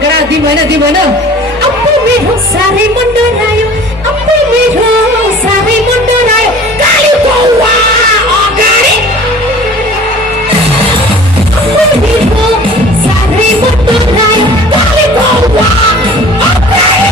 Kera di mana? Apa मेरो सारै मन डरायो, apa मेरो सारै मन डरायो, काली कौवा अगाडि। apa मेरो सारै मन डरायो, काली कौवा अगाडि।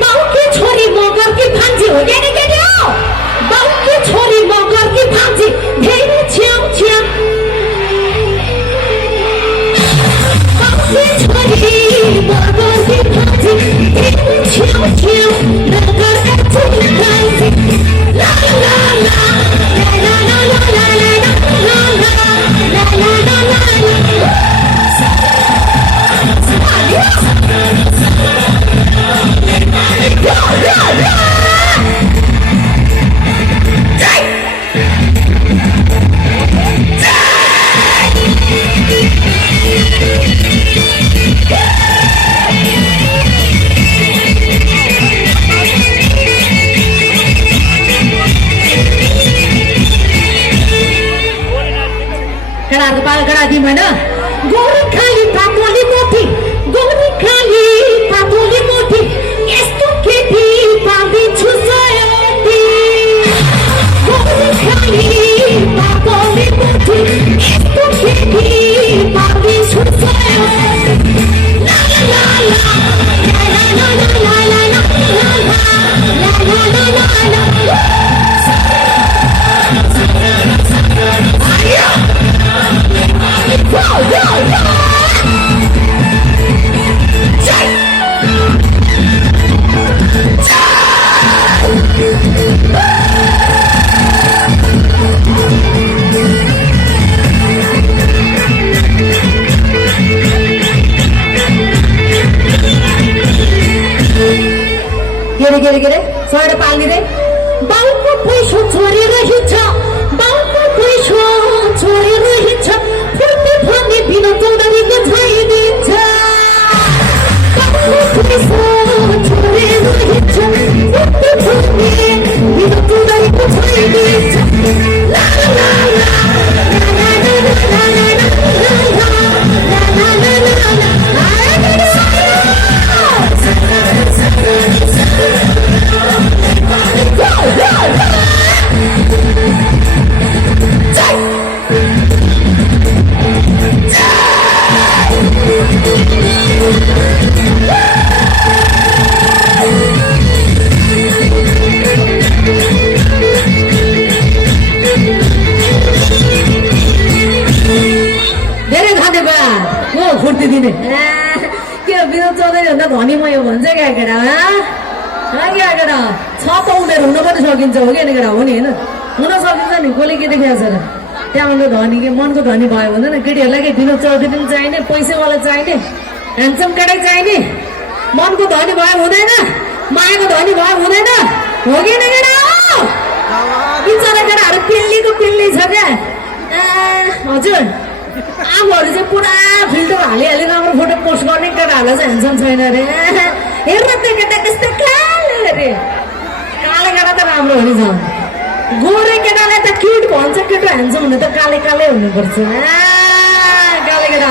बाउकी छोरी मगर की भान्जी हो गया क्या हो? बाउकी छोरी मगर की भान्जी धेरै छ्याम छ्याम। बाउकी छोरी मगर की भान्जी धेरै छ्याम छ्याम। नगर एक्चुअली भान्जी ला ला ला ला ला ला ला ला ला ला ला ला ला ला। Kera di mana? Gori kali patoli moti, gori kali patoli moti. Esto keti pandi chusayati. Gori kali patoli moti, esto keti pandi chusayati. La la la la la la la la la la la la la la la. Gere soalnya paling deh bauku पैसा छोडिरहेछ बाउको पैसा छोडिरहेछ फुर्ती भन्ने बिना चौधरीको छाइदिन्छ बाउको पैसा छोडिरहेछ फुर्ती भन्ने बिना चौधरीको छाइदिन्छ ला ला ला ला ला ला ला ला ला फुर्ती दिने के विनोद चौधरी भन्दा धनी म यो भन्छ क्या केटा क्या केटा छ त उमेर हुन पनि सकिन्छ हो कि केटा हो नि होइन हुन सकिन्छ नि कसले के देखाएको छ र त्यहाँबाट धनी के मनको धनी भयो भन्दैन केटीहरूलाई के विनोद चौधरी पनि चाहिने पैसावाला चाहिने ह्यान्डसम केटै चाहिने मनको धनी भयो हुँदैन मायाको धनी भयो हुँदैन हो कि केटा बिचरा केटाहरू पिल्लीको पिल्ली छ क्या हजुर आफूहरू चाहिँ पुरा फिल्टर हालिहालेर राम्रो फोटो पोस्ट गर्ने केटाहरूलाई चाहिँ ह्यान्डसम छैन अरे हेर्न त्यो केटा कस्तो कालो अरे कालो केटा त राम्रो हुने छ गोरे केटालाई त क्युट भन्छ केटा ह्यान्डसम हुने त काले कालै हुनुपर्छ काले केटा